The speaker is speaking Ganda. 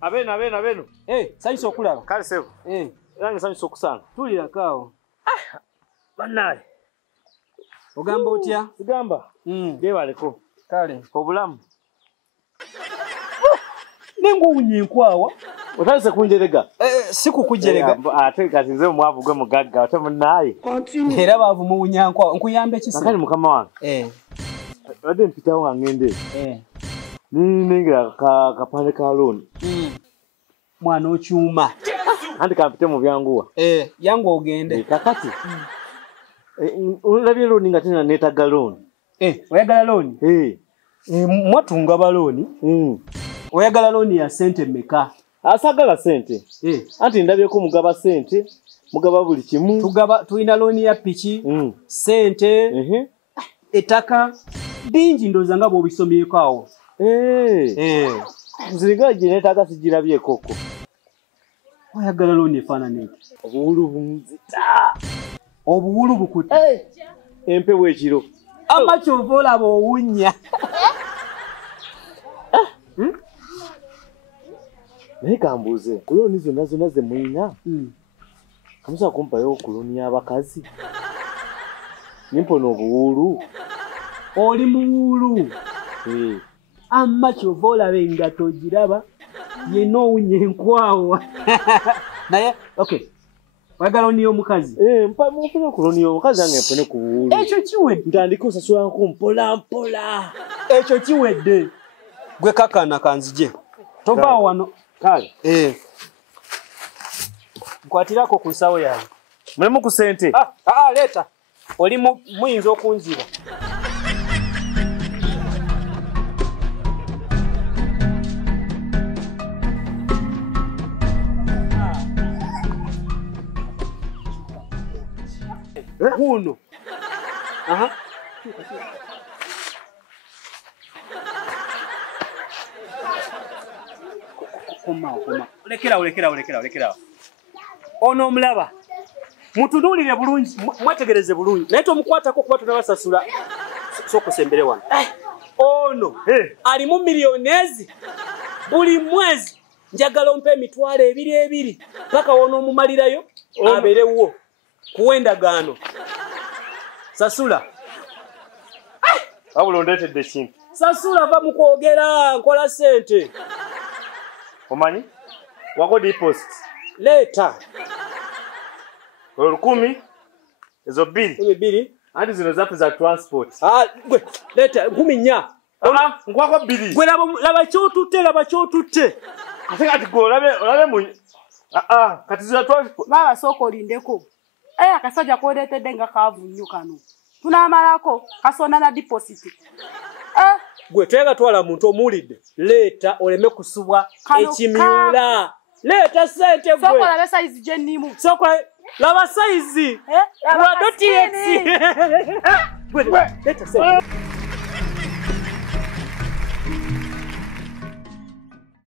Abeno. Sanyisa okulaba. Kale sebo. Nange sanyisa okusanga. Tulira kaawo. Bannaye. Ogamba otya? Sigamba. Gebaleko. Kale. Obulamu. Nenguwunye nkwawa. Otandise kunjerega. Si kukujerega. Ate kati nze omwavu gwe mugagga ate munnaye. Era baavu muwunya nkwawa. Nkuyambe kisi? Nakali mukama wange. Wadde mpitawo nga ngende. Ninengera kapande ka looni. Mwana okyuma. Anti kampite mu byanguwa. Yangu ogende. Kakati. Olabye looni nga tena neetagga looni. Oyagala looni? Mwatunga balooni. Oyagala looni ya sente mmeka? Asagala sente. Anti ndabyeko mugaba sente, mugaba buli kimu. Tulina looni ya piki, sente, ettaka, bingi ndowooza nga bw'obisomyeko awo. Nziriga gye neetaaga sigirabyeko koko. Oyagala looni efaanana eti? Obuwulu bunzita. Obuwulu bukutte. Empewo ekiro. Amakyova olaba owunya. Naye kambuuze, ku looni zonna ze muyina, kamusa kumpayo ku looni y'abakazi. Nimpona obuwulu. Oli muwulu. Amakyova olaba engato ogiraba, yenna owunya enkwawa. Naye, oyagala looni y'omukazi? Mpone ku looni y'omukazi nange mpone ku buwulu. Ekyo kiwedde. Ntandika osasulanku mpola. Ekyo kiwedde. Gwe kakana kanzije. Tovaawo wano. Kale. Nkwatirako ku nsawo yange. Mulimu ku sente. Leeta. Oli muyinza okunziba. Kuno. Koma. Lekera. Ono omulaba. Mutunuulire bulungi, mwetegereze bulungi. Naye tomukwatako kuba tunabasasula. Sokosembere wano. Ono alimu miliyonezi buli mwezi. Njagala ompe emitwalo 2 paka wonoomumalirayo abeerewo kuwendagaano. Sasula. Wabula ondeetedde kintu. Sasula va mu kwogera nkola sente. Omanyi? Wako deposit. Leeta. 10 ezo 2. 2. Anti zino zaffe za transport. Gwe leeta 14. Nkwako 2. Gwe laba kyotutte. Ate kati gwe olabe mu. Kati zino transport. Baba soko olindeko. Akasajja koleetedde nga kaavu nnyo kano. Tunaamalako kasona na deposit. Gwe twega twala muntu omuulidde. Leeta oleme kusubwa ekimyula. Leeta sente gwe. Soko labe size gye nnimu. Soko laba size. Laba Gwe leeta sente.